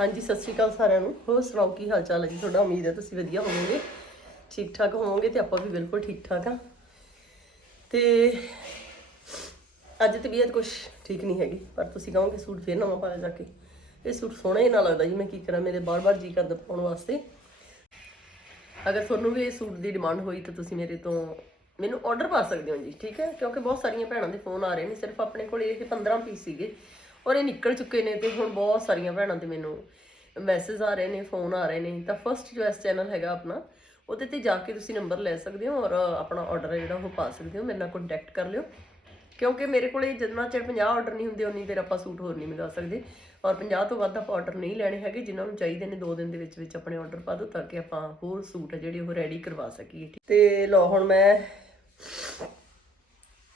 ਹਾਂਜੀ, ਸਤਿ ਸ਼੍ਰੀ ਅਕਾਲ ਸਾਰਿਆਂ ਨੂੰ। ਹੋਰ ਸੁਣਾਓ, ਕੀ ਹਾਲ ਚਾਲ ਹੈ ਜੀ? ਤੁਹਾਡਾ ਉਮੀਦ ਹੈ ਤੁਸੀਂ ਵਧੀਆ ਹੋਵੋਗੇ। ਠੀਕ ਠਾਕ ਹੋਵੋਗੇ ਤੇ ਆਪਾਂ ਵੀ ਬਿਲਕੁਲ ਠੀਕ ਠਾਕ ਆ ਤੇ ਅੱਜ ਤਬੀਅਤ ਕੁਛ ਠੀਕ ਨਹੀਂ ਹੈਗੀ, ਪਰ ਤੁਸੀਂ ਕਹੋਗੇ ਸੂਟ ਫੇਰ ਨਵਾਂ ਪਾ ਲਿਆ ਜਾ ਕੇ। ਇਹ ਸੂਟ ਸੋਹਣਾ ਹੀ ਨਾ ਲੱਗਦਾ ਜੀ, ਮੈਂ ਕੀ ਕਰਾਂ, ਮੇਰੇ ਬਾਰ-ਬਾਰ ਜੀ ਕਰਦਾ ਪਾਉਣ ਵਾਸਤੇ। ਅਗਰ ਤੁਹਾਨੂੰ ਵੀ ਇਹ ਸੂਟ ਦੀ ਡਿਮਾਂਡ ਹੋਈ ਤਾਂ ਤੁਸੀਂ ਮੇਰੇ ਤੋਂ ਮੈਨੂੰ ਆਰਡਰ ਪਾ ਸਕਦੇ ਹੋ ਜੀ, ਠੀਕ ਹੈ? ਕਿਉਂਕਿ ਬਹੁਤ ਸਾਰੀਆਂ ਭੈਣਾਂ ਦੇ ਫੋਨ ਆ ਰਹੇ ਨੇ, ਸਿਰਫ ਆਪਣੇ ਕੋਲ ਇਹ 15 ਪੀਸ ਸੀਗੇ। ਔਰ ਇਹ ਨਿਕਲ ਚੁੱਕੇ ਨੇ ਤੇ ਹੁਣ ਬਹੁਤ ਸਾਰੀਆਂ ਭੈਣਾਂ 'ਤੇ ਮੈਨੂੰ ਮੈਸੇਜ ਆ ਰਹੇ ਨੇ ਫੋਨ ਆ ਰਹੇ ਨੇ। ਤਾਂ ਫਰਸਟ ਚੋਇਸ ਚੈਨਲ ਹੈਗਾ ਆਪਣਾ, ਉਹਦੇ ਤੇ ਜਾ ਕੇ ਤੁਸੀਂ ਨੰਬਰ ਲੈ ਸਕਦੇ ਹੋ ਔਰ ਆਪਣਾ ਆਰਡਰ ਜਿਹੜਾ ਉਹ ਪਾ ਸਕਦੇ ਹੋ। ਮੇਰੇ ਨਾਲ ਕੰਟੈਕਟ ਕਰ ਲਿਓ। ਕਿਉਂਕਿ ਮੇਰੇ ਕੋਲੇ ਜਿੰਨਾ ਚਿਰ 50 ਆਰਡਰ ਨਹੀਂ ਹੁੰਦੇ, ਉਨੀ ਦੇਰ ਆਪਾਂ ਸੂਟ ਹੋਰ ਨਹੀਂ ਮੰਗਾ ਸਕਦੇ। ਔਰ 50 ਤੋਂ ਵੱਧ ਆਪਾਂ ਆਰਡਰ ਨਹੀਂ ਲੈਣੇ ਹੈਗੇ, ਜਿਨ੍ਹਾਂ ਨੂੰ ਚਾਹੀਦੇ ਨੇ 2 ਦਿਨ ਦੇ ਵਿੱਚ ਵਿੱਚ ਆਪਣੇ ਆਰਡਰ ਪਾ ਦਿਓ ਤਾਂ ਕਿ ਆਪਾਂ ਹੋਰ ਸੂਟ ਆ ਜਿਹੜੇ ਉਹ ਰੈਡੀ ਕਰਵਾ ਸਕੀਏ ਤੇ ਲੋ ਹੁਣ ਮੈਂ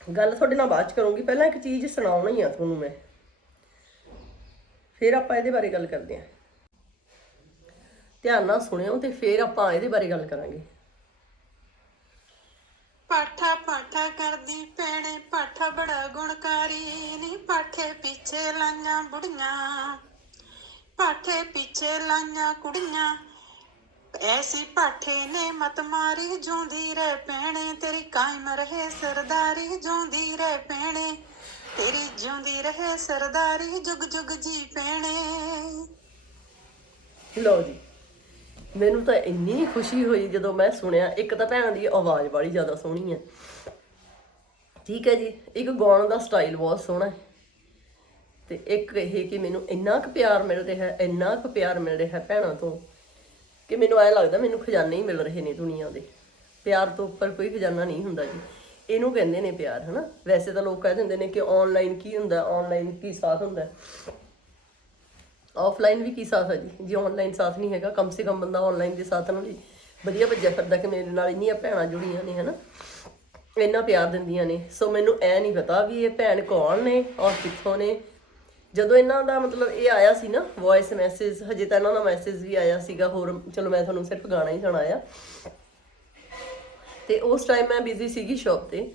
ਗੱਲ ਤੁਹਾਡੇ ਨਾਲ ਬਾਅਦ ਚ ਕਰੂੰਗੀ। ਪਹਿਲਾਂ ਇੱਕ ਚੀਜ਼ ਸੁਣਾਉਣੀ ਆ ਤੁਹਾਨੂੰ ਮੈਂ। ਫਿਰ ਆਪਾਂ ਇਹਦੇ ਬਾਰੇ ਗੱਲ ਕਰਦੇ ਹਾਂ। ਧਿਆਨ ਨਾਲ ਸੁਣਿਓ ਤੇ ਫਿਰ ਆਪਾਂ ਇਹਦੇ ਬਾਰੇ ਗੱਲ ਕਰਾਂਗੇ। ਪਾਠਾ ਪਾਠਾ ਕਰਦੀ ਭੈਣੇ, ਪਾਠਾ ਬੜਾ ਗੁਣਕਾਰੀ। ਨੀ ਪਾਠੇ ਪਿੱਛੇ ਲਾਈਆਂ ਬੁੜੀਆਂ। ਪਾਠੇ ਪਿੱਛੇ ਲਾਈਆਂ ਕੁੜੀਆਂ। ਐਸੀ ਪਾਠੇ ਨੇ ਮਤ ਮਾਰੀ ਜੂੰਦੀ ਰਹਿ ਪੈਣੇ ਤੇਰੀ ਕਾਇਮ ਰਹੇ ਸਰਦਾਰੀ ਜੂੰਦੀ ਰਹਿ ਭੈਣੇ। ਤੇਰੀ ਜਿਉਂਦੀ ਰਹੇ ਸਰਦਾਰੀ ਜੁਗ ਜੁਗ ਜੀ ਭੈਣੇ ਲਓ ਜੀ, ਮੈਨੂੰ ਤਾਂ ਇੰਨੀ ਖੁਸ਼ੀ ਹੋਈ ਜਦੋਂ ਮੈਂ ਸੁਣਿਆ, ਇੱਕ ਤਾਂ ਭੈਣਾਂ ਦੀ ਆਵਾਜ਼ ਬੜੀ ਜ਼ਿਆਦਾ ਸੋਹਣੀ ਹੈ ਠੀਕ ਹੈ ਜੀ, ਇੱਕ ਗਾਉਣ ਦਾ ਸਟਾਈਲ ਬਹੁਤ ਸੋਹਣਾ ਹੈ। ਤੇ ਇੱਕ ਇਹ ਕਿ ਮੈਨੂੰ ਇੰਨਾ ਕੁ ਪਿਆਰ ਮਿਲ ਰਿਹਾ ਹੈ ਇੰਨਾ ਕੁ ਪਿਆਰ ਮਿਲ ਰਿਹਾ ਹੈ ਭੈਣਾਂ ਤੋਂ ਕਿ ਮੈਨੂੰ ਐ ਲੱਗਦਾ ਮੈਨੂੰ ਖਜ਼ਾਨੇ ਹੀ ਮਿਲ ਰਹੇ ਨੇ ਦੁਨੀਆ ਦੇ। ਪਿਆਰ ਤੋਂ ਉੱਪਰ ਕੋਈ ਖਜ਼ਾਨਾ ਨਹੀਂ ਹੁੰਦਾ ਜੀ। ਇਹਨੂੰ ਕਹਿੰਦੇ ਨੇ ਪਿਆਰ, ਹਨਾ? ਵੈਸੇ ਤਾਂ ਲੋਕ ਕਹਿ ਦਿੰਦੇ ਨੇ ਕਿ ਆਨਲਾਈਨ ਕੀ ਹੁੰਦਾ ਆਨਲਾਈਨ ਕੀ ਸਾਥ ਹੁੰਦਾ? ਆਫਲਾਈਨ ਵੀ ਕੀ ਸਾਥ ਹੈ ਜੀ? ਜੇ ਆਨਲਾਈਨ ਸਾਥ ਨਹੀਂ ਹੈਗਾ, ਕਮ ਸੇ ਕਮ ਬੰਦਾ ਆਨਲਾਈਨ ਦੇ ਸਾਥ ਨਾਲ ਹੀ ਵਧੀਆ ਭੱਜਿਆ ਫਿਰਦਾ ਕਿ ਮੇਰੇ ਨਾਲ ਇੰਨੀਆਂ ਭੈਣਾਂ ਜੁੜੀਆਂ ਨੇ, ਹਨਾ? ਇੰਨਾ ਪਿਆਰ ਦਿੰਦੀਆਂ ਨੇ। ਸੋ ਮੈਨੂੰ ਐ ਨਹੀਂ ਪਤਾ ਵੀ ਇਹ ਭੈਣ ਕੌਣ ਨੇ ਔਰ ਕਿੱਥੋਂ ਨੇ। ਜਦੋਂ ਇਹਨਾਂ ਦਾ ਮਤਲਬ ਇਹ ਆਇਆ ਸੀ ਨਾ ਵੌਇਸ ਮੈਸੇਜ ਹਜੇ ਤਾਂ ਇਹਨਾਂ ਦਾ ਮੈਸੇਜ ਵੀ ਆਇਆ ਸੀਗਾ, ਹੋਰ ਚਲੋ ਮੈਂ ਤੁਹਾਨੂੰ ਸਿਰਫ ਗਾਣਾ ਹੀ ਸੁਣਾਇਆ। ਤੇ ਉਸ ਟਾਈਮ ਮੈਂ ਬਿਜ਼ੀ ਸੀਗੀ ਸ਼ੌਪ ਤੇ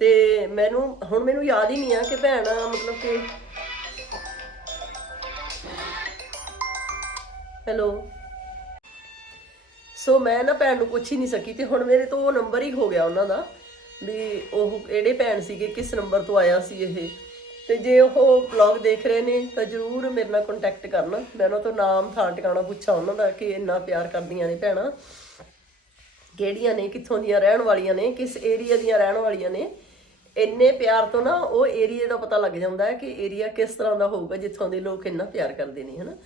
ਤੇ ਮੈਨੂੰ, ਹੁਣ ਮੈਨੂੰ ਯਾਦ ਹੀ ਨਹੀਂ ਆ ਕਿ ਭੈਣ ਮਤਲਬ ਕਿ ਹੈਲੋ ਸੋ ਮੈਂ ਨਾ ਭੈਣ ਨੂੰ ਪੁੱਛ ਹੀ ਨਹੀਂ ਸਕੀ ਤੇ ਹੁਣ ਮੇਰੇ ਤੋਂ ਉਹ ਨੰਬਰ ਹੀ ਹੋ ਗਿਆ ਉਹਨਾਂ ਦਾ, ਵੀ ਉਹ ਕਿਹੜੇ ਭੈਣ ਸੀਗੇ, ਕਿਸ ਨੰਬਰ ਤੋਂ ਆਇਆ ਸੀ ਇਹ। ਤੇ ਜੇ ਉਹ ਵਲੌਗ ਦੇਖ ਰਹੇ ਨੇ ਤਾਂ ਜਰੂਰ ਮੇਰੇ ਨਾਲ ਕੰਟੈਕਟ ਕਰਨ। ਮੈਂ ਉਹਨਾਂ ਤੋਂ ਨਾਮ, ਥਾਂ, ਟਿਕਾਣਾ ਪੁੱਛਾਂ ਉਹਨਾਂ ਦਾ ਕਿ ਇੰਨਾ ਪਿਆਰ ਕਰਦੀਆਂ ਨੇ ਭੈਣਾਂ। ਕਿਹੜੀਆਂ ਨੇ, ਕਿੱਥੋਂ ਦੀਆਂ ਰਹਿਣ ਵਾਲੀਆਂ ਨੇ, ਕਿਸ ਏਰੀਆ ਦੀਆਂ ਰਹਿਣ ਵਾਲੀਆਂ ਨੇ, ਇੰਨੇ ਪਿਆਰ ਤੋਂ ਨਾ ਉਹ ਏਰੀਆ ਦਾ ਪਤਾ ਲੱਗ ਜਾਂਦਾ ਹੈ ਕਿ ਏਰੀਆ ਕਿਸ ਤਰ੍ਹਾਂ ਦਾ ਹੋਊਗਾ, ਜਿੱਥੋਂ ਦੇ ਲੋਕ ਇੰਨਾ ਪਿਆਰ ਕਰਦੇ ਨੇ, ਹਨਾ।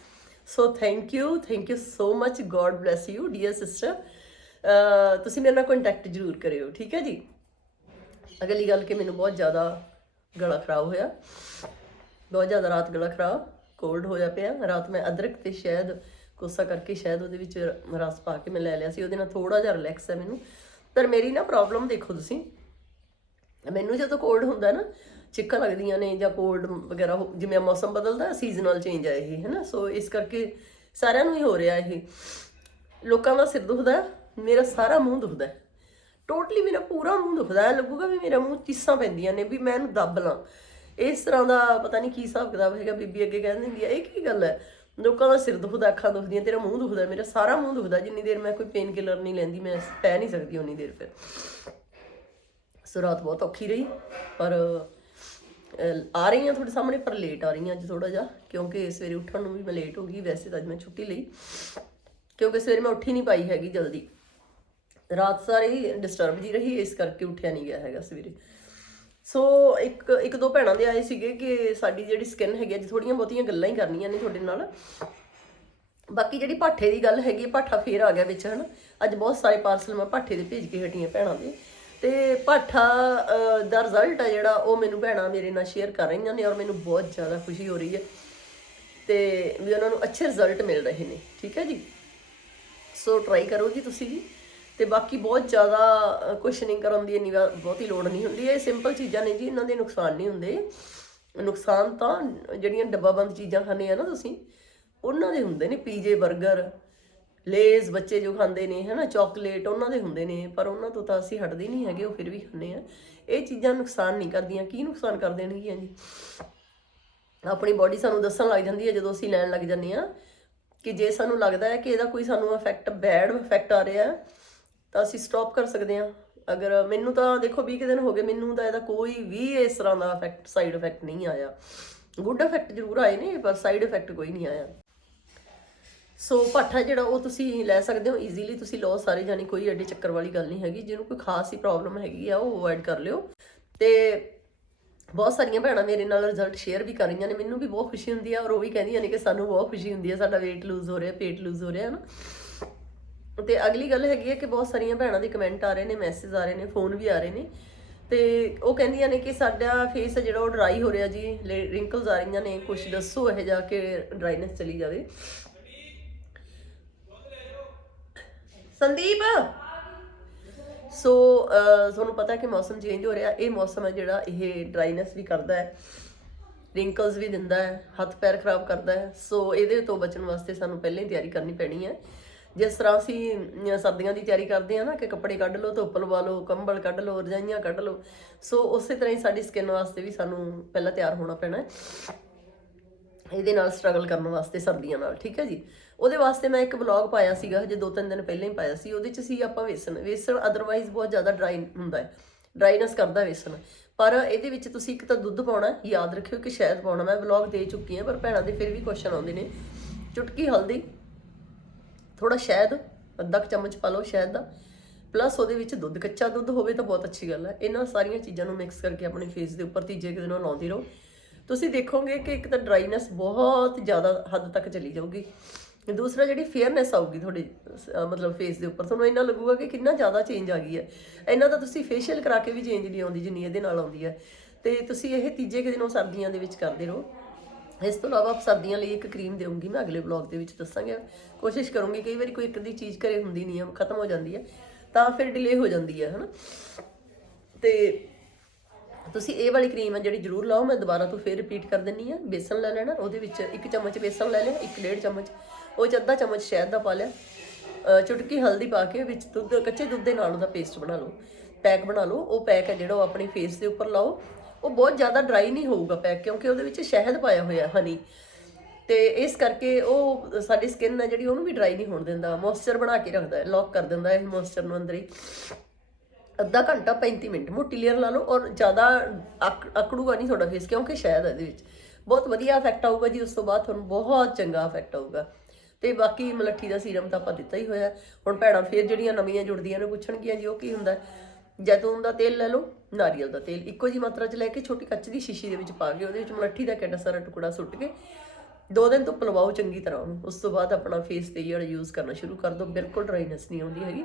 So thank you thank you so much God bless you dear sister ਤੁਸੀਂ ਮੇਰੇ ਨਾਲ ਕੰਟੈਕਟ ਜ਼ਰੂਰ ਕਰਿਓ, ਠੀਕ ਹੈ ਜੀ? ਅਗਲੀ ਗੱਲ ਕਿ ਮੈਨੂੰ ਬਹੁਤ ਜ਼ਿਆਦਾ ਗਲਾ ਖਰਾਬ ਹੋਇਆ। ਬਹੁਤ ਜ਼ਿਆਦਾ ਰਾਤ ਗਲਾ ਖਰਾਬ ਕੋਲਡ ਹੋਇਆ ਪਿਆ। ਰਾਤ ਮੈਂ ਅਦਰਕ ਤੇ ਸ਼ਹਿਦ ਕੋਸਾ ਕਰਕੇ ਸ਼ਾਇਦ ਉਹਦੇ ਵਿੱਚ ਰਸ ਪਾ ਕੇ ਮੈਂ ਲੈ ਲਿਆ ਸੀ, ਉਹਦੇ ਨਾਲ ਥੋੜਾ ਜਿਹਾ ਰਿਲੈਕਸ ਹੈ ਮੈਨੂੰ। ਪਰ ਮੇਰੀ ਨਾ ਪ੍ਰੋਬਲਮ ਦੇਖੋ ਤੁਸੀਂ। ਮੈਨੂੰ ਜਦੋਂ ਕੋਲਡ ਹੁੰਦਾ ਨਾ ਚਿੱਕਾਂ ਲੱਗਦੀਆਂ ਨੇ ਜਾਂ ਕੋਲਡ ਵਗੈਰਾ ਹੋ- ਜਿਵੇਂ ਮੌਸਮ ਬਦਲਦਾ ਸੀਜ਼ਨਲ ਚੇਂਜ ਹੈ ਇਹ, ਹੈਨਾ? ਸੋ ਇਸ ਕਰਕੇ ਸਾਰਿਆਂ ਨੂੰ ਹੀ ਹੋ ਰਿਹਾ ਇਹ। ਲੋਕਾਂ ਦਾ ਸਿਰ ਦੁਖਦਾ, ਮੇਰਾ ਸਾਰਾ ਮੂੰਹ ਦੁਖਦਾ। ਟੋਟਲੀ ਮੇਰਾ ਪੂਰਾ ਮੂੰਹ ਦੁਖਦਾ ਹੈ ਲੱਗੂਗਾ ਵੀ ਮੇਰਾ ਮੂੰਹ ਚੀਸਾਂ ਪੈਂਦੀਆਂ ਨੇ, ਵੀ ਮੈਂ ਇਹਨੂੰ ਦੱਬ ਲਾਂ। ਇਸ ਤਰ੍ਹਾਂ ਦਾ ਪਤਾ ਨਹੀਂ ਕੀ ਹਿਸਾਬ ਕਿਤਾਬ ਹੈਗਾ, ਬੀਬੀ ਅੱਗੇ ਕਹਿ ਦਿੰਦੀ ਹੈ ਇਹ ਕੀ ਗੱਲ ਹੈ? ਲੋਕਾਂ ਦਾ ਸਿਰ ਦੁਖਦਾ, ਅੱਖਾਂ ਦੁਖਦੀਆਂ, ਤੇਰਾ ਮੂੰਹ ਦੁਖਦਾ, ਮੇਰਾ ਸਾਰਾ ਮੂੰਹ ਦੁਖਦਾ। ਜਿੰਨੀ ਦੇਰ ਮੈਂ ਕੋਈ ਪੇਨ ਕਿਲਰ ਨਹੀਂ ਲੈਂਦੀ, ਮੈਂ ਪੈ ਨਹੀਂ ਸਕਦੀ ਉਨੀ ਦੇਰ ਫਿਰ। ਸੋ ਰਾਤ ਬਹੁਤ ਔਖੀ ਰਹੀ, ਪਰ ਆ ਰਹੀ ਹਾਂ ਤੁਹਾਡੇ ਸਾਹਮਣੇ, ਪਰ ਲੇਟ ਆ ਰਹੀ ਹਾਂ ਅੱਜ ਥੋੜਾ ਜਿਹਾ, ਕਿਉਂਕਿ ਸਵੇਰੇ ਉੱਠਣ ਨੂੰ ਵੀ ਮੈਂ ਲੇਟ ਹੋ ਗਈ, ਵੈਸੇ ਤਾਂ ਅੱਜ ਮੈਂ ਛੁੱਟੀ ਲਈ, ਕਿਉਂਕਿ ਸਵੇਰੇ ਮੈਂ ਉੱਠੀ ਨਹੀਂ ਪਾਈ ਹੈਗੀ ਜਲਦੀ। ਰਾਤ ਸਾਰੀ ਡਿਸਟਰਬ ਜੀ ਰਹੀ, ਇਸ ਕਰਕੇ ਉੱਠਿਆ ਨਹੀਂ ਗਿਆ ਹੈਗਾ ਸਵੇਰੇ। ਸੋ ਇੱਕ ਇੱਕ ਦੋ ਭੈਣਾਂ ਦੇ ਆਏ ਸੀਗੇ ਕਿ ਸਾਡੀ ਜਿਹੜੀ ਸਕਿਨ ਹੈਗੀ ਅੱਜ ਥੋੜੀਆਂ ਬਹੁਤੀਆਂ ਗੱਲਾਂ ਹੀ ਕਰਨੀਆਂ ਨੇ ਤੁਹਾਡੇ ਨਾਲ। ਬਾਕੀ ਜਿਹੜੀ ਪਾਠੇ ਦੀ ਗੱਲ ਹੈਗੀ ਪਾਠਾ ਫੇਰ ਆ ਗਿਆ ਵਿੱਚ, ਹਨ। ਅੱਜ ਬਹੁਤ ਸਾਰੇ ਪਾਰਸਲ ਮੈਂ ਪਾਠੇ ਦੇ ਭੇਜ ਕੇ ਹਟੀਆਂ ਭੈਣਾਂ ਦੇ। ਤੇ ਪਾਠਾ ਦਾ ਰਿਜ਼ਲਟ ਆ ਜਿਹੜਾ, ਉਹ ਮੈਨੂੰ ਭੈਣਾਂ ਮੇਰੇ ਨਾਲ ਸ਼ੇਅਰ ਕਰ ਰਹੀਆਂ ਨੇ ਔਰ ਮੈਨੂੰ ਬਹੁਤ ਜ਼ਿਆਦਾ ਖੁਸ਼ੀ ਹੋ ਰਹੀ ਹੈ ਤੇ ਵੀ ਉਹਨਾਂ ਨੂੰ ਅੱਛੇ ਰਿਜ਼ਲਟ ਮਿਲ ਰਹੇ ਨੇ, ਠੀਕ ਹੈ ਜੀ? ਸੋ ਟਰਾਈ ਕਰੋ ਜੀ ਤੁਸੀਂ ਵੀ। ਤੇ ਬਾਕੀ ਬਹੁਤ ਜ਼ਿਆਦਾ ਕੁਐਸਚਨਿੰਗ ਕਰਨ ਦੀ ਇੰਨੀ ਵਾ- ਬਹੁਤੀ ਲੋੜ ਨਹੀਂ ਹੁੰਦੀ। ਇਹ ਸਿੰਪਲ ਚੀਜ਼ਾਂ ਨੇ ਜੀ, ਇਹਨਾਂ ਦੇ ਨੁਕਸਾਨ ਨਹੀਂ ਹੁੰਦੇ। ਨੁਕਸਾਨ ਤਾਂ ਜਿਹੜੀਆਂ ਡੱਬਾਬੰਦ ਚੀਜ਼ਾਂ ਖਾਂਦੇ ਆ ਨਾ ਤੁਸੀਂ, ਉਹਨਾਂ ਦੇ ਹੁੰਦੇ ਨੇ। ਪੀਜੇ 버ਗਰ ਲੇਜ਼ ਬੱਚੇ ਜੋ ਖਾਂਦੇ ਨੇ, ਹਨਾ ਚਾਕਲੇਟ ਉਹਨਾਂ ਦੇ ਹੁੰਦੇ ਨੇ। ਪਰ ਉਹਨਾਂ ਤੋਂ ਤਾਂ ਅਸੀਂ ਹਟਦੇ ਨਹੀਂ ਹੈਗੇ, ਉਹ ਫਿਰ ਵੀ ਖਾਂਦੇ ਆ। ਇਹ ਚੀਜ਼ਾਂ ਨੁਕਸਾਨ ਨਹੀਂ ਕਰਦੀਆਂ। ਕੀ ਨੁਕਸਾਨ ਕਰ ਦੇਣਗੀਆਂ ਜੀ? ਆਪਣੀ ਬਾਡੀ ਸਾਨੂੰ ਦੱਸਣ ਲੱਗ ਜਾਂਦੀ ਹੈ, ਜਦੋਂ ਅਸੀਂ ਲੈਣ ਲੱਗ ਜਾਂਦੇ ਆ ਕਿ ਜੇ ਸਾਨੂੰ ਲੱਗਦਾ ਹੈ ਕਿ ਇਹਦਾ ਕੋਈ ਸਾਨੂੰ ਇਫੈਕਟ ਬੈਡ ਇਫੈਕਟ ਆ ਰਿਹਾ ਤਾਂ ਅਸੀਂ ਸਟਾਪ ਕਰ ਸਕਦੇ ਹਾਂ। ਅਗਰ ਮੈਨੂੰ ਤਾਂ ਦੇਖੋ 20 ਕੁ ਦਿਨ ਹੋ ਗਏ, ਮੈਨੂੰ ਤਾਂ ਇਹਦਾ ਕੋਈ ਵੀ ਇਸ ਤਰ੍ਹਾਂ ਦਾ ਇਫੈਕਟ ਸਾਈਡ ਇਫੈਕਟ ਨਹੀਂ ਆਇਆ। ਗੁੱਡ ਇਫੈਕਟ ਜ਼ਰੂਰ ਆਏ ਨੇ, ਪਰ ਸਾਈਡ ਇਫੈਕਟ ਕੋਈ ਨਹੀਂ ਆਇਆ। ਸੋ ਭੱਠਾ ਜਿਹੜਾ ਉਹ ਤੁਸੀਂ ਲੈ ਸਕਦੇ ਹੋ ਈਜ਼ੀਲੀ ਤੁਸੀਂ ਲਓ ਸਾਰੇ ਜਾਨੀ ਕੋਈ ਐਡੀ ਚੱਕਰ ਵਾਲੀ ਗੱਲ ਨਹੀਂ ਹੈਗੀ। ਜਿਹਨੂੰ ਕੋਈ ਖਾਸ ਹੀ ਪ੍ਰੋਬਲਮ ਹੈਗੀ ਆ, ਉਹ ਅਵੋਇਡ ਕਰ ਲਿਓ। ਤੇ ਬਹੁਤ ਸਾਰੀਆਂ ਭੈਣਾਂ ਮੇਰੇ ਨਾਲ ਰਿਜ਼ਲਟ ਸ਼ੇਅਰ ਵੀ ਕਰ ਰਹੀਆਂ ਨੇ। ਮੈਨੂੰ ਵੀ ਬਹੁਤ ਖੁਸ਼ੀ ਹੁੰਦੀ ਆ ਔਰ ਉਹ ਵੀ ਕਹਿੰਦੀਆਂ ਨੇ ਕਿ ਸਾਨੂੰ ਬਹੁਤ ਖੁਸ਼ੀ ਹੁੰਦੀ ਆ, ਸਾਡਾ weight ਲੂਜ਼ ਹੋ ਰਿਹਾ, ਪੇਟ ਲੂਜ਼ ਹੋ ਰਿਹਾ ਹੈ ਨਾ ਤੇ ਅਗਲੀ ਗੱਲ ਹੈਗੀ ਹੈ ਕਿ ਬਹੁਤ ਸਾਰੀਆਂ ਭੈਣਾਂ ਦੇ ਕਮੈਂਟ ਆ ਰਹੇ ਨੇ ਮੈਸੇਜ ਆ ਰਹੇ ਨੇ ਫੋਨ ਵੀ ਆ ਰਹੇ ਨੇ। ਤੇ ਉਹ ਕਹਿੰਦੀਆਂ ਨੇ ਕਿ ਸਾਡਾ ਫੇਸ ਜਿਹੜਾ ਉਹ ਡਰਾਈ ਹੋ ਰਿਹਾ ਜੀ ਰਿੰਕਲਸ ਆ ਰਹੀਆਂ ਨੇ ਕੁਝ ਦੱਸੋ ਇਹ ਜਾ ਕੇ ਡਰਾਈਨੈਸ ਚਲੀ ਜਾਵੇ। ਸੰਦੀਪ! ਸੋ ਤੁਹਾਨੂੰ ਪਤਾ ਕਿ ਮੌਸਮ ਚੇਂਜ ਹੋ ਰਿਹਾ, ਇਹ ਮੌਸਮ ਹੈ ਜਿਹੜਾ ਇਹ ਡਰਾਈਨੈਸ ਵੀ ਕਰਦਾ ਹੈ ਰਿੰਕਲਸ ਵੀ ਦਿੰਦਾ ਹੈ, ਹੱਥ ਪੈਰ ਖਰਾਬ ਕਰਦਾ ਹੈ। ਸੋ ਇਹਦੇ ਤੋਂ ਬਚਣ ਵਾਸਤੇ ਸਾਨੂੰ ਪਹਿਲਾਂ ਹੀ ਤਿਆਰੀ ਕਰਨੀ ਪੈਣੀ ਹੈ। ਜਿਸ ਤਰ੍ਹਾਂ ਅਸੀਂ ਸਰਦੀਆਂ ਦੀ ਤਿਆਰੀ ਕਰਦੇ ਹਾਂ ਨਾ, ਕਿ ਕੱਪੜੇ ਕੱਢ ਲਓ, ਧੁੱਪ ਲਵਾ ਲਓ, ਕੰਬਲ ਕੱਢ ਲਓ, ਰਜਾਈਆਂ ਕੱਢ ਲਓ। ਸੋ ਉਸੇ ਤਰ੍ਹਾਂ ਹੀ ਸਾਡੀ ਸਕਿਨ ਵਾਸਤੇ ਵੀ ਸਾਨੂੰ ਪਹਿਲਾਂ ਤਿਆਰ ਹੋਣਾ ਪੈਣਾ ਹੈ। ਇਹਦੇ ਨਾਲ ਸਟਰਗਲ ਕਰਨ ਵਾਸਤੇ ਸਰਦੀਆਂ ਨਾਲ, ਠੀਕ ਹੈ ਜੀ? ਉਹਦੇ ਵਾਸਤੇ ਮੈਂ ਇੱਕ ਵਲੌਗ ਪਾਇਆ ਸੀਗਾ, ਹਜੇ ਦੋ ਤਿੰਨ ਦਿਨ ਪਹਿਲਾਂ ਹੀ ਪਾਇਆ ਸੀ। ਉਹਦੇ ਚ ਸੀ ਆਪਾਂ ਵੇਸਣ। ਵੇਸਣ ਅਦਰਵਾਈਜ਼ ਬਹੁਤ ਜ਼ਿਆਦਾ ਡਰਾਈ ਹੁੰਦਾ ਹੈ। ਡਰਾਈਨੈਸ ਕਰਦਾ ਵੇਸਣ। ਪਰ ਇਹਦੇ ਵਿੱਚ ਤੁਸੀਂ ਇੱਕ ਤਾਂ ਦੁੱਧ ਪਾਉਣਾ ਯਾਦ ਰੱਖਿਓ ਕਿ ਸ਼ਾਇਦ ਪਾਉਣਾ ਮੈਂ ਵਲੌਗ ਦੇ ਚੁੱਕੀ ਹਾਂ, ਪਰ ਭੈਣਾਂ ਦੇ ਫਿਰ ਵੀ ਕੁਐਸਚਨ ਆਉਂਦੇ ਨੇ। ਚੁਟਕੀ ਹਲਦੀ। ਥੋੜਾ ਸ਼ਹਿਦ, ਅੱਧਾ ਕੁ ਚਮਚ ਪਾ ਲਓ ਸ਼ਹਿਦ ਦਾ। ਪਲੱਸ ਉਹਦੇ ਵਿੱਚ ਦੁੱਧ, ਕੱਚਾ ਦੁੱਧ ਹੋਵੇ ਤਾਂ ਬਹੁਤ ਅੱਛੀ ਗੱਲ ਹੈ। ਇਹਨਾਂ ਸਾਰੀਆਂ ਚੀਜ਼ਾਂ ਨੂੰ ਮਿਕਸ ਕਰਕੇ ਆਪਣੇ ਫੇਸ ਦੇ ਉੱਪਰ ਤੀਜੇ ਕੁ ਦਿਨੋਂ ਲਾਉਂਦੇ ਰਹੋ। ਤੁਸੀਂ ਦੇਖੋਗੇ ਕਿ ਇੱਕ ਤਾਂ ਡਰਾਈਨੈਸ ਬਹੁਤ ਜ਼ਿਆਦਾ ਹੱਦ ਤੱਕ ਚਲੀ ਜਾਊਗੀ। ਦੂਸਰਾ ਜਿਹੜੀ ਫੇਅਰਨੈਸ ਆਊਗੀ ਤੁਹਾਡੇ, ਅਹ ਮਤਲਬ ਫੇਸ ਦੇ ਉੱਪਰ, ਤੁਹਾਨੂੰ ਇੰਨਾ ਲੱਗੂਗਾ ਕਿ ਕਿੰਨਾ ਜ਼ਿਆਦਾ ਚੇਂਜ ਆ ਗਈ ਹੈ। ਇਹਨਾਂ ਤਾਂ ਤੁਸੀਂ ਫੇਸ਼ੀਅਲ ਕਰਾ ਕੇ ਵੀ ਚੇਂਜ ਨਹੀਂ ਆਉਂਦੀ, ਜਿੰਨੀ ਇਹਦੇ ਨਾਲ ਆਉਂਦੀ ਹੈ। ਤੇ ਤੁਸੀਂ ਇਹ ਤੀਜੇ ਕੁ ਦਿਨੋਂ ਸਰਦੀਆਂ ਦੇ ਵਿੱਚ ਕਰਦੇ ਰਹੋ। ਇਸ ਤੋਂ ਇਲਾਵਾ ਸਰਦੀਆਂ ਲਈ ਇੱਕ ਕਰੀਮ ਦੇਵਾਂਗੀ ਮੈਂ ਅਗਲੇ ਵਲੌਗ ਦੇ ਵਿੱਚ ਦੱਸਾਂਗੇ। ਕੋਸ਼ਿਸ਼ ਕਰੂੰਗੀ ਕਈ ਵਾਰੀ ਕੋਈ ਇੱਕ ਦੀ ਚੀਜ਼ ਘਰੇ ਹੁੰਦੀ ਨਹੀਂ ਆ, ਖਤਮ ਹੋ ਜਾਂਦੀ ਹੈ ਤਾਂ ਫਿਰ ਡਿਲੇ ਹੋ ਜਾਂਦੀ ਹੈ ਹਨਾ? ਤੇ ਤੁਸੀਂ ਇਹ ਵਾਲੀ ਕਰੀਮ ਹੈ ਜਿਹੜੀ ਜ਼ਰੂਰ ਲਾਓ, ਮੈਂ ਦੁਬਾਰਾ ਤੋਂ ਫੇਰ ਰਿਪੀਟ ਕਰ ਦਿੰਨੀ ਆ। ਬੇਸਨ ਲੈ ਲੈਣਾ, ਉਹਦੇ ਵਿੱਚ ਇੱਕ ਚਮਚ ਬੇਸਨ ਲੈ ਲਿਆ, ਇੱਕ ਡੇਢ ਚਮਚ। ਉਹ 'ਚ ਅੱਧਾ ਚਮਚ ਸ਼ਹਿਦ ਦਾ ਪਾ ਲਿਆ। ਚੁਟਕੀ ਹਲਦੀ ਪਾ ਕੇ ਵਿੱਚ ਦੁੱਧ, ਕੱਚੇ ਦੁੱਧ ਦੇ ਨਾਲ ਉਹਦਾ ਪੇਸਟ ਬਣਾ ਲਓ। ਪੈਕ ਬਣਾ ਲਓ। ਉਹ ਪੈਕ ਹੈ ਜਿਹੜਾ ਉਹ ਆਪਣੀ ਫੇਸ ਦੇ ਉੱਪਰ ਲਾਓ। ਉਹ ਬਹੁਤ ਜ਼ਿਆਦਾ ਡਰਾਈ ਨਹੀਂ ਹੋਊਗਾ ਪੈਕ ਕਿਉਂਕਿ ਉਹਦੇ ਵਿੱਚ ਸ਼ਹਿਦ ਪਾਇਆ ਹੋਇਆ ਹਨੀ ਤੇ ਇਸ ਕਰਕੇ ਉਹ ਸਾਡੀ ਸਕਿਨ ਹੈ ਜਿਹੜੀ, ਉਹਨੂੰ ਵੀ ਡਰਾਈ ਨਹੀਂ ਹੋਣ ਦਿੰਦਾ। ਮੋਇਸਚਰ ਬਣਾ ਕੇ ਰੱਖਦਾ ਹੈ ਲੌਕ ਕਰ ਦਿੰਦਾ ਹੈ ਇਹ ਮੋਇਸਚਰ ਨੂੰ ਅੰਦਰ ਹੀ। ਅੱਧਾ ਘੰਟਾ 35 ਮਿੰਟ, ਮੋਟੀ ਲੇਅਰ ਲਾ ਲਓ ਔਰ ਜ਼ਿਆਦਾ ਅਕ- ਅਕੜੂਗਾ ਨਹੀਂ ਤੁਹਾਡਾ ਫੇਸ ਕਿਉਂਕਿ ਸ਼ਾਇਦ ਇਹਦੇ ਵਿੱਚ। ਬਹੁਤ ਵਧੀਆ ਇਫੈਕਟ ਆਊਗਾ ਜੀ, ਉਸ ਤੋਂ ਬਾਅਦ ਤੁਹਾਨੂੰ ਬਹੁਤ ਚੰਗਾ ਇਫੈਕਟ ਆਊਗਾ। ਤੇ ਬਾਕੀ ਮਲੱਠੀ ਦਾ ਸੀਰਮ ਤਾਂ ਆਪਾਂ ਦਿੱਤਾ ਹੀ ਹੋਇਆ ਹੁਣ ਭੈਣਾਂ ਫੇਰ ਜਿਹੜੀਆਂ ਨਵੀਆਂ ਜੁੜਦੀਆਂ ਨੇ, ਪੁੱਛਣਗੀਆਂ ਜੀ, ਉਹ ਕੀ ਹੁੰਦਾ ਜੈਤੂਨ ਦਾ ਤੇਲ ਲੈ ਲਓ, ਨਾਰੀਅਲ ਦਾ ਤੇਲ, ਇੱਕੋ ਜੀ ਮਾਤਰਾ 'ਚ ਲੈ ਕੇ ਛੋਟੀ ਕੱਚ ਦੀ ਸ਼ੀਸ਼ੀ ਦੇ ਵਿੱਚ ਪਾ ਕੇ ਉਹਦੇ ਵਿੱਚ ਮਲੱਠੀ ਦਾ ਕਿੱਡਾ ਸਾਰਾ ਟੁਕੜਾ ਸੁੱਟ ਕੇ ਦੋ ਦਿਨ ਧੁੱਪ ਲਵਾਓ ਚੰਗੀ ਤਰ੍ਹਾਂ ਉਹਨੂੰ। ਉਸ ਤੋਂ ਬਾਅਦ ਆਪਣਾ ਫੇਸ ਤੇ ਜਿਹੜਾ ਯੂਜ਼ ਕਰਨਾ ਸ਼ੁਰੂ ਕਰ ਦਿਓ, ਬਿਲਕੁਲ ਡਰਾਈਨੈਸ ਨਹੀਂ ਆਉਂਦੀ ਹੈਗੀ।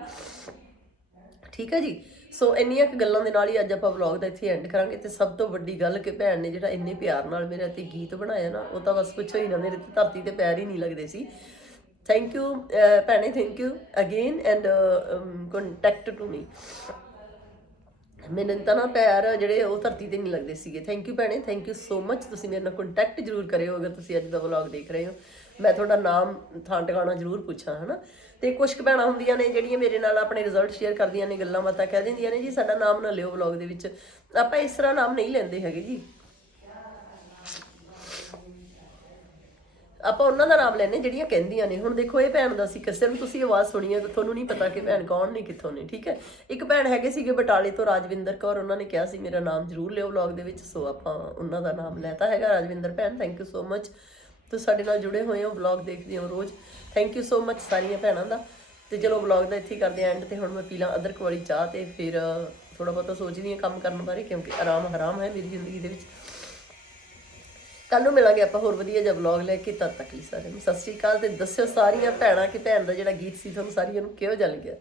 ਠੀਕ ਹੈ ਜੀ? ਸੋ ਇੰਨੀਆਂ ਕੁ ਗੱਲਾਂ ਦੇ ਨਾਲ ਹੀ ਅੱਜ ਆਪਾਂ ਵਲੌਗ ਦਾ ਇੱਥੇ ਐਂਡ ਕਰਾਂਗੇ ਤੇ ਸਭ ਤੋਂ ਵੱਡੀ ਗੱਲ ਕਿ ਭੈਣ ਨੇ ਜਿਹੜਾ ਇੰਨੇ ਪਿਆਰ ਨਾਲ ਮੇਰੇ ਤੇ ਗੀਤ ਬਣਾਇਆ ਨਾ, ਉਹ ਤਾਂ ਬਸ ਪੁੱਛੋ ਹੀ ਨਾ, ਮੇਰੇ ਤੇ ਧਰਤੀ ਤੇ ਪੈਰ ਹੀ ਨਹੀਂ ਲੱਗਦੇ ਸੀ। ਥੈਂਕ ਯੂ ਭੈਣੇ thank you again and contact to me ਮੈਨੂੰ ਤਾਂ ਨਾ ਪੈਰ ਜਿਹੜੇ ਉਹ ਧਰਤੀ ਤੇ ਨਹੀਂ ਲੱਗਦੇ ਸੀਗੇ। ਥੈਂਕ ਯੂ ਭੈਣੇ ਥੈਂਕ ਯੂ ਸੋ ਮੱਚ ਤੁਸੀਂ ਮੇਰੇ ਨਾਲ ਕੰਟੈਕਟ ਜ਼ਰੂਰ ਕਰਿਓ ਅਗਰ ਤੁਸੀਂ ਅੱਜ ਦਾ ਵਲੌਗ ਦੇਖ ਰਹੇ ਹੋ। ਮੈਂ ਤੁਹਾਡਾ ਨਾਮ, ਥਾਂ, ਟਿਕਾਣਾ ਜ਼ਰੂਰ ਪੁੱਛਾਂ, ਹਨਾ? ਤੇ ਕੁਝ ਕੁ ਭੈਣਾਂ ਹੁੰਦੀਆਂ ਨੇ ਜਿਹੜੀਆਂ ਮੇਰੇ ਨਾਲ ਆਪਣੇ ਰਿਜ਼ਲਟ ਸ਼ੇਅਰ ਕਰਦੀਆਂ ਨੇ, ਗੱਲਾਂ ਬਾਤਾਂ ਕਹਿ ਦਿੰਦੀਆਂ ਨੇ, ਜੀ ਸਾਡਾ ਨਾਮ ਨਾ ਲਿਓ ਵਲੌਗ ਦੇ ਵਿੱਚ। ਆਪਾਂ ਇਸ ਤਰ੍ਹਾਂ ਨਾਮ ਨਹੀਂ ਲੈਂਦੇ ਹੈਗੇ ਜੀ। ਆਪਾਂ ਉਹਨਾਂ ਦਾ ਨਾਮ ਲੈਨੇ ਜਿਹੜੀਆਂ ਕਹਿੰਦੀਆਂ ਨੇ। ਹੁਣ ਦੇਖੋ, ਇਹ ਭੈਣ ਦਾ ਸੀ ਕਿ ਸਿਰਫ ਤੁਸੀਂ ਆਵਾਜ਼ ਸੁਣੀ ਹੈ, ਤੁਹਾਨੂੰ ਨਹੀਂ ਪਤਾ ਕਿ ਭੈਣ ਕੌਣ ਨੇ, ਕਿੱਥੋਂ ਨੇ, ਠੀਕ ਹੈ? ਇੱਕ ਭੈਣ ਹੈਗੇ ਸੀਗੇ ਬਟਾਲੇ ਤੋਂ, ਰਾਜਵਿੰਦਰ ਕੌਰ, ਉਹਨਾਂ ਨੇ ਕਿਹਾ ਸੀ, ਮੇਰਾ ਨਾਮ ਜ਼ਰੂਰ ਲਿਓ ਵਲੌਗ ਦੇ ਵਿੱਚ। ਸੋ ਆਪਾਂ ਉਹਨਾਂ ਦਾ ਨਾਮ ਲੈਤਾ ਹੈਗਾ, ਰਾਜਵਿੰਦਰ ਭੈਣ। ਥੈਂਕ ਯੂ ਸੋ ਮੱਚ ਤੁਸੀਂ ਸਾਡੇ ਨਾਲ ਜੁੜੇ ਹੋਏ ਹੋ ਵਲੌਗ ਦੇਖਦੇ ਹੋ ਰੋਜ਼। ਥੈਂਕ ਯੂ ਸੋ ਮੱਚ ਸਾਰੀਆਂ ਭੈਣਾਂ ਦਾ। ਤੇ ਚਲੋ ਵਲੌਗ ਦਾ ਇੱਥੇ ਕਰਦੇ ਐਂਡ ਤੇ। ਹੁਣ ਮੈਂ ਪੀ ਲਾਂ ਅਦਰਕ ਵਾਲੀ ਚਾਹ ਤੇ ਫਿਰ ਥੋੜਾ ਬਹੁਤਾ ਸੋਚਦੀ ਹਾਂ ਕੰਮ ਕਰਨ ਬਾਰੇ, ਕਿਉਂਕਿ ਆਰਾਮ ਹਰਾਮ ਹੈ ਮੇਰੀ ਜ਼ਿੰਦਗੀ ਦੇ ਵਿੱਚ। ਕੱਲ ਨੂੰ ਮਿਲਾਂਗੇ ਆਪਾਂ ਹੋਰ ਵਧੀਆ ਜਿਹਾ ਵਲੌਗ ਲੈ ਕੇ, ਤਦ ਤੱਕ ਲਈ ਸਾਰਿਆਂ ਨੂੰ। ਸਤਿ ਸ਼੍ਰੀ ਅਕਾਲ ਤੇ ਦੱਸਿਓ ਸਾਰੀਆਂ ਭੈਣਾਂ ਕਿ ਭੈਣ ਦਾ ਜਿਹੜਾ ਗੀਤ ਸੀ, ਤੁਹਾਨੂੰ ਸਾਰੀਆਂ ਨੂੰ ਕਿਹੋ ਜਿਹਾ ਲੱਗਿਆ?